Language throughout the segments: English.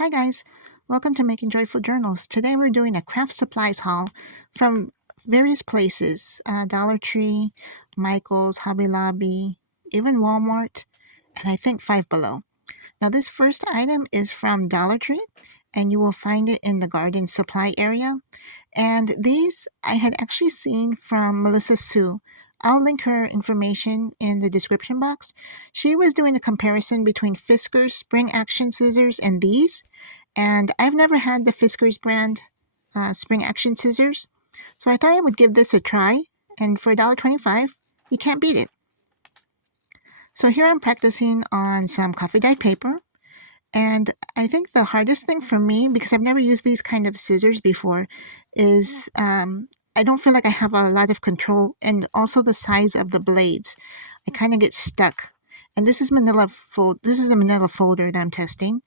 Hi guys, welcome to Making Joyful Journals. Today we're doing a craft supplies haul from various places, Dollar Tree, Michael's, Hobby Lobby, even Walmart, and I think Five Below. Now this first item is from Dollar Tree and you will find it in the garden supply area. And these I had actually seen from Melissa Sue. I'll link her information in the description box. She was doing a comparison between Fiskars Spring Action Scissors and these, and I've never had the Fiskars brand spring action scissors, so I thought I would give this a try, and for $1.25, you can't beat it. So here I'm practicing on some coffee dyed paper, and I think the hardest thing for me, because I've never used these kind of scissors before, is I don't feel like I have a lot of control, and also the size of the blades. I kind of get stuck. And this is This is a manila folder that I'm testing,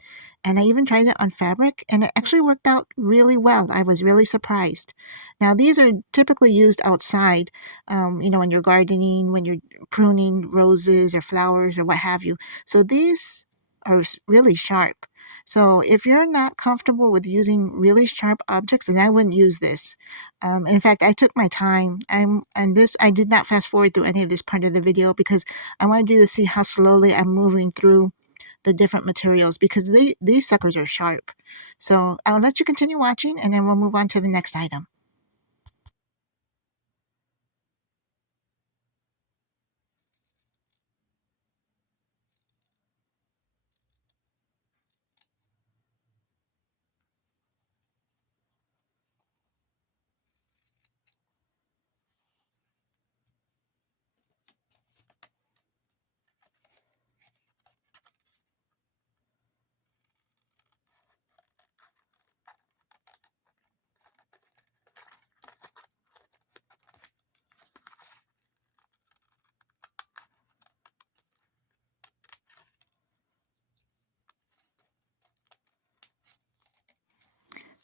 and I even tried it on fabric, and it actually worked out really well. I was really surprised. Now these are typically used outside, when you're gardening, when you're pruning roses or flowers or what have you. So these are really sharp. So if you're not comfortable with using really sharp objects, then I wouldn't use this. In fact, I took my time. I did not fast forward through any of this part of the video because I wanted you to see how slowly I'm moving through the different materials because these suckers are sharp. So I'll let you continue watching and then we'll move on to the next item.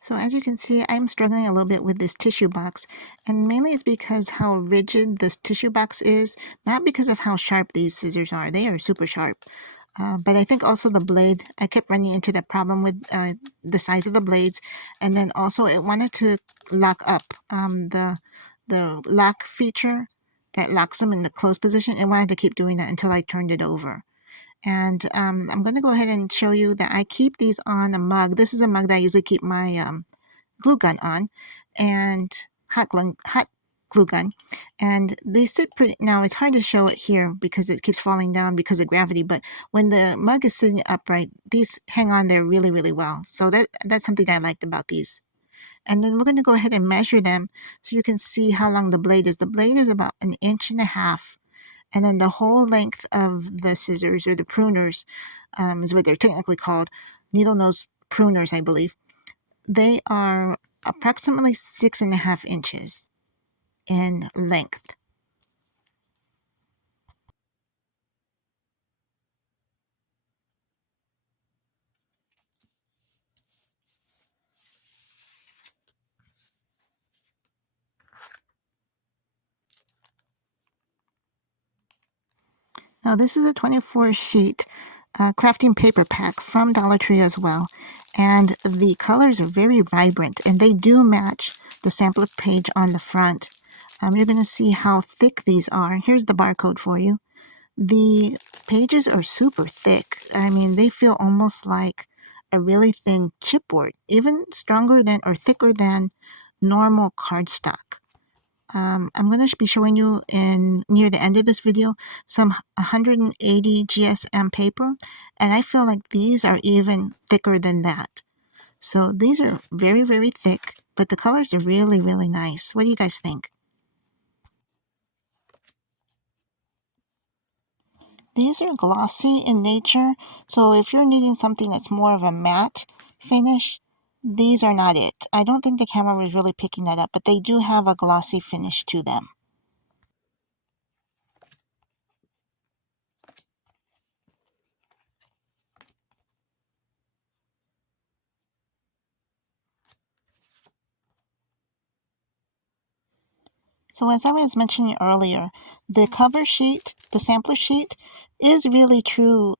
So as you can see, I'm struggling a little bit with this tissue box, and mainly it's because how rigid this tissue box is, not because of how sharp these scissors are. They are super sharp. But I think also the blade, I kept running into that problem with the size of the blades, and then also it wanted to lock up the lock feature that locks them in the closed position. It wanted to keep doing that until I turned it over. And I'm going to go ahead and show you that I keep these on a mug. This is a mug that I usually keep my glue gun on, and hot glue gun, and they sit pretty. Now it's hard to show it here because it keeps falling down because of gravity, but when the mug is sitting upright, these hang on there really, really well. So that's something I liked about these. And then we're going to go ahead and measure them so you can see how long the blade is. The blade is about 1.5 inches, and then the whole length of the scissors, or the pruners, is what they're technically called, needle nose pruners, I believe. They are approximately 6.5 inches in length. Now this is a 24 sheet crafting paper pack from Dollar Tree as well, and the colors are very vibrant, and they do match the sampler page on the front. You're going to see how thick these are. Here's the barcode for you. The pages are super thick. I mean, they feel almost like a really thin chipboard, even stronger than or thicker than normal cardstock. I'm going to be showing you near the end of this video some 180 GSM paper, and I feel like these are even thicker than that. So these are very, very thick, but the colors are really, really nice. What do you guys think? These are glossy in nature, so if you're needing something that's more of a matte finish, these are not it. I don't think the camera was really picking that up, but they do have a glossy finish to them. So as I was mentioning earlier, the cover sheet, the sampler sheet, is really true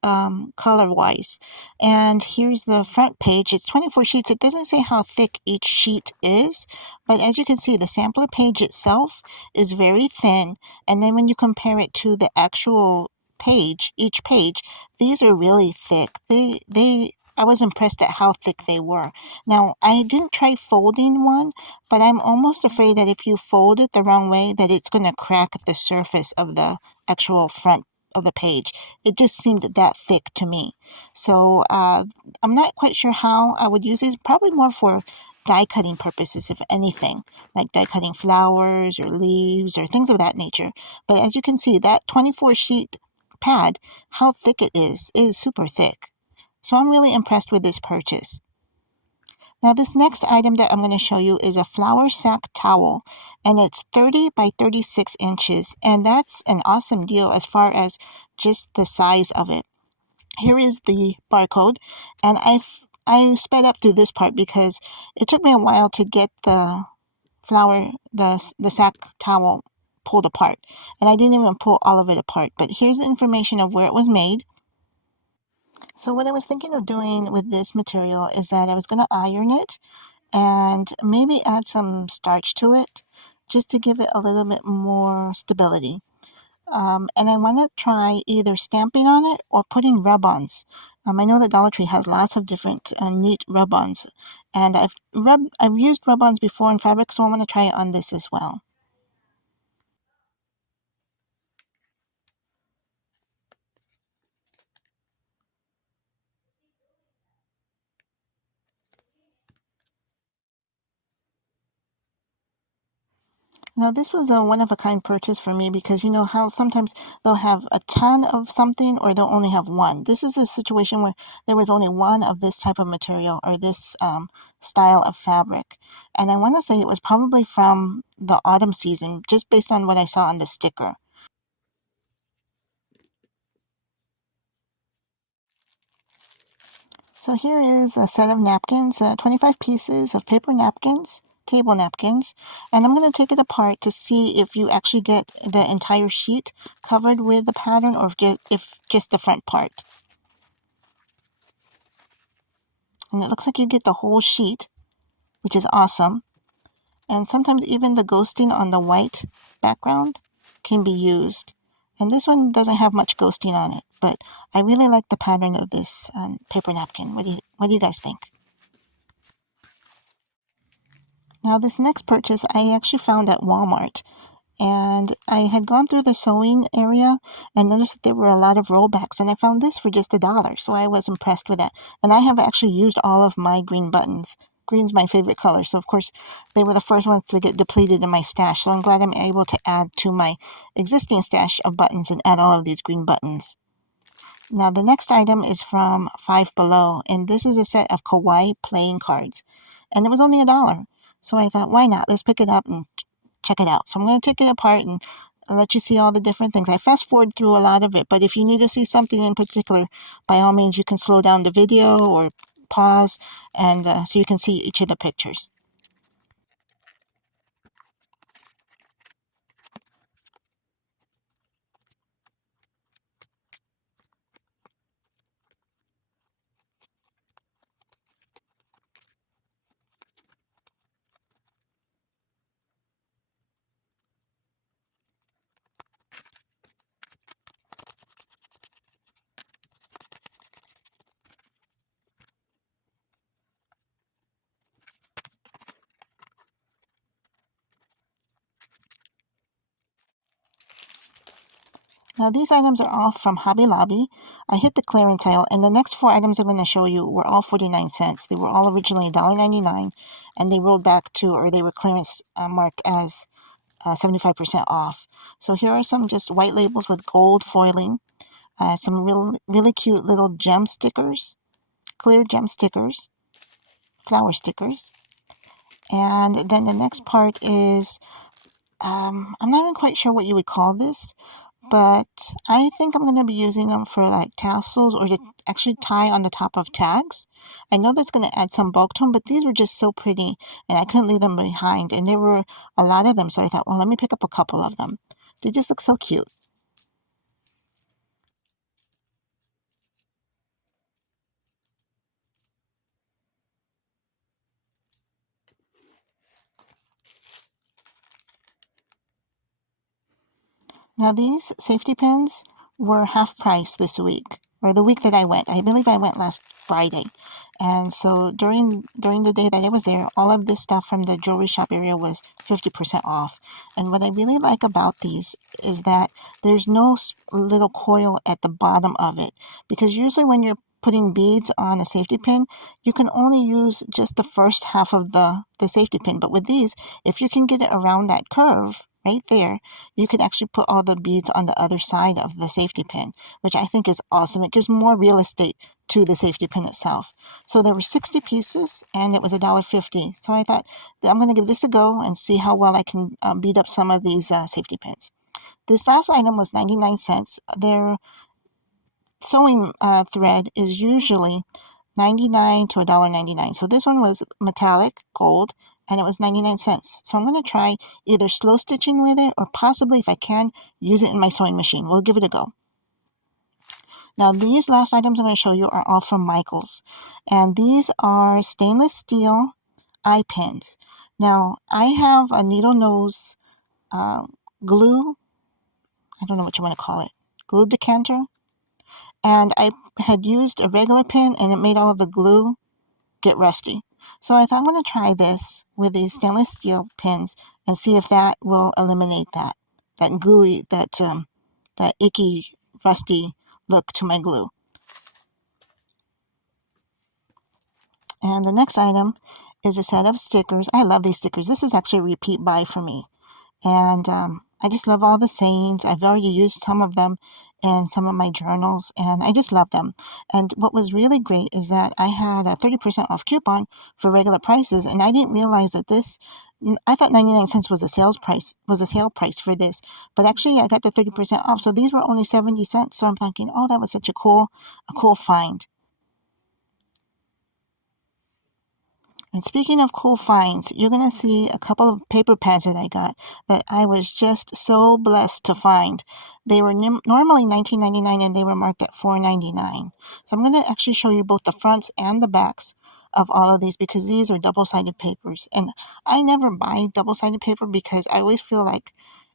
color-wise. And here's the front page. It's 24 sheets. It doesn't say how thick each sheet is, but as you can see, the sampler page itself is very thin. And then when you compare it to the actual page, each page, these are really thick. I was impressed at how thick they were. Now, I didn't try folding one, but I'm almost afraid that if you fold it the wrong way, that it's going to crack the surface of the actual front of the page. It just seemed that thick to me. So I'm not quite sure how I would use these. Probably more for die cutting purposes, if anything, like die cutting flowers or leaves or things of that nature. But as you can see, that 24 sheet pad, how thick it is super thick. So I'm really impressed with this purchase. Now this next item that I'm going to show you is a flour sack towel, and it's 30 by 36 inches, and that's an awesome deal as far as just the size of it. Here is the barcode, and I sped up through this part because it took me a while to get the the sack towel pulled apart, and I didn't even pull all of it apart. But here's the information of where it was made. So what I was thinking of doing with this material is that I was going to iron it and maybe add some starch to it just to give it a little bit more stability. And I want to try either stamping on it or putting rub-ons. I know that Dollar Tree has lots of different neat rub-ons, and I've used rub-ons before in fabric, so I want to try it on this as well. Now, this was a one-of-a-kind purchase for me because you know how sometimes they'll have a ton of something or they'll only have one. This is a situation where there was only one of this type of material or this style of fabric. And I want to say it was probably from the autumn season, just based on what I saw on the sticker. So here is a set of napkins, 25 pieces of paper napkins, table napkins, and I'm going to take it apart to see if you actually get the entire sheet covered with the pattern or if just the front part. And it looks like you get the whole sheet, which is awesome. And sometimes even the ghosting on the white background can be used. And this one doesn't have much ghosting on it, but I really like the pattern of this paper napkin. What do you guys think? Now this next purchase I actually found at Walmart, and I had gone through the sewing area and noticed that there were a lot of rollbacks, and I found this for just $1, so I was impressed with that. And I have actually used all of my green buttons. Green's my favorite color, so of course they were the first ones to get depleted in my stash, so I'm glad I'm able to add to my existing stash of buttons and add all of these green buttons. Now the next item is from Five Below, and this is a set of kawaii playing cards, and it was only $1. So I thought, why not? Let's pick it up and check it out. So I'm going to take it apart and let you see all the different things. I fast forward through a lot of it, but if you need to see something in particular, by all means, you can slow down the video or pause, and so you can see each of the pictures. Now these items are all from Hobby Lobby. I hit the clearance aisle, and the next four items I'm going to show you were all 49 cents. They were all originally $1.99, and they rolled back to, or they were clearance marked as 75% off. So here are some just white labels with gold foiling, some really cute little gem stickers, clear gem stickers, flower stickers. And then the next part is, I'm not even quite sure what you would call this, but I think I'm going to be using them for like tassels or to actually tie on the top of tags. I know that's going to add some bulk to them, but these were just so pretty and I couldn't leave them behind. And there were a lot of them, so I thought, well, let me pick up a couple of them. They just look so cute. Now, these safety pins were half price this week, or the week that I went. I believe I went last Friday. And so during the day that I was there, all of this stuff from the jewelry shop area was 50% off. And what I really like about these is that there's no little coil at the bottom of it. Because usually when you're putting beads on a safety pin, you can only use just the first half of the safety pin. But with these, if you can get it around that curve right there, you could actually put all the beads on the other side of the safety pin, which I think is awesome. It gives more real estate to the safety pin itself. So there were 60 pieces and it was $1.50. So I thought I'm going to give this a go and see how well I can beat up some of these safety pins. This last item was 99 cents. Their sewing thread is usually 99 to $1.99. So this one was metallic gold and it was 99 cents. So I'm going to try either slow stitching with it or possibly, if I can, use it in my sewing machine. We'll give it a go. Now these last items I'm going to show you are all from Michaels. And these are stainless steel eye pins. Now I have a needle nose glue, I don't know what you want to call it, glue decanter. And I had used a regular pin and it made all the glue get rusty. So I thought I'm going to try this with these stainless steel pins and see if that will eliminate that gooey, that icky, rusty look to my glue. And the next item is a set of stickers. I love these stickers. This is actually a repeat buy for me. And I just love all the sayings. I've already used some of them in some of my journals, and I just love them. And what was really great is that I had a 30% off coupon for regular prices, and I didn't realize that I thought 99 cents was a sale price for this, but actually I got the 30% off. So these were only 70 cents. So I'm thinking, oh, that was such a cool find. And speaking of cool finds, you're going to see a couple of paper pads that I got that I was just so blessed to find. They were normally $19.99 and they were marked at $4.99. So I'm going to actually show you both the fronts and the backs of all of these because these are double-sided papers. And I never buy double-sided paper because I always feel like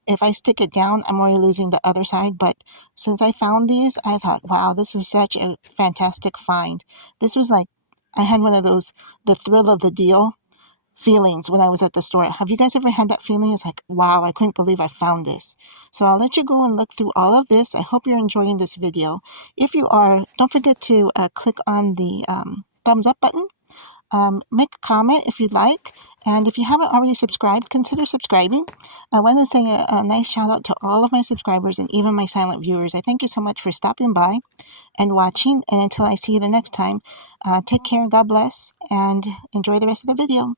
if I stick it down, I'm already losing the other side. But since I found these, I thought, wow, this was such a fantastic find. This was like, I had one of those, the thrill of the deal feelings when I was at the store. Have you guys ever had that feeling? It's like, wow, I couldn't believe I found this. So I'll let you go and look through all of this. I hope you're enjoying this video. If you are, don't forget to click on the thumbs up button. Make a comment if you'd like. And if you haven't already subscribed, consider subscribing. I want to say a nice shout out to all of my subscribers and even my silent viewers. I thank you so much for stopping by and watching. And until I see you the next time, take care, God bless, and enjoy the rest of the video.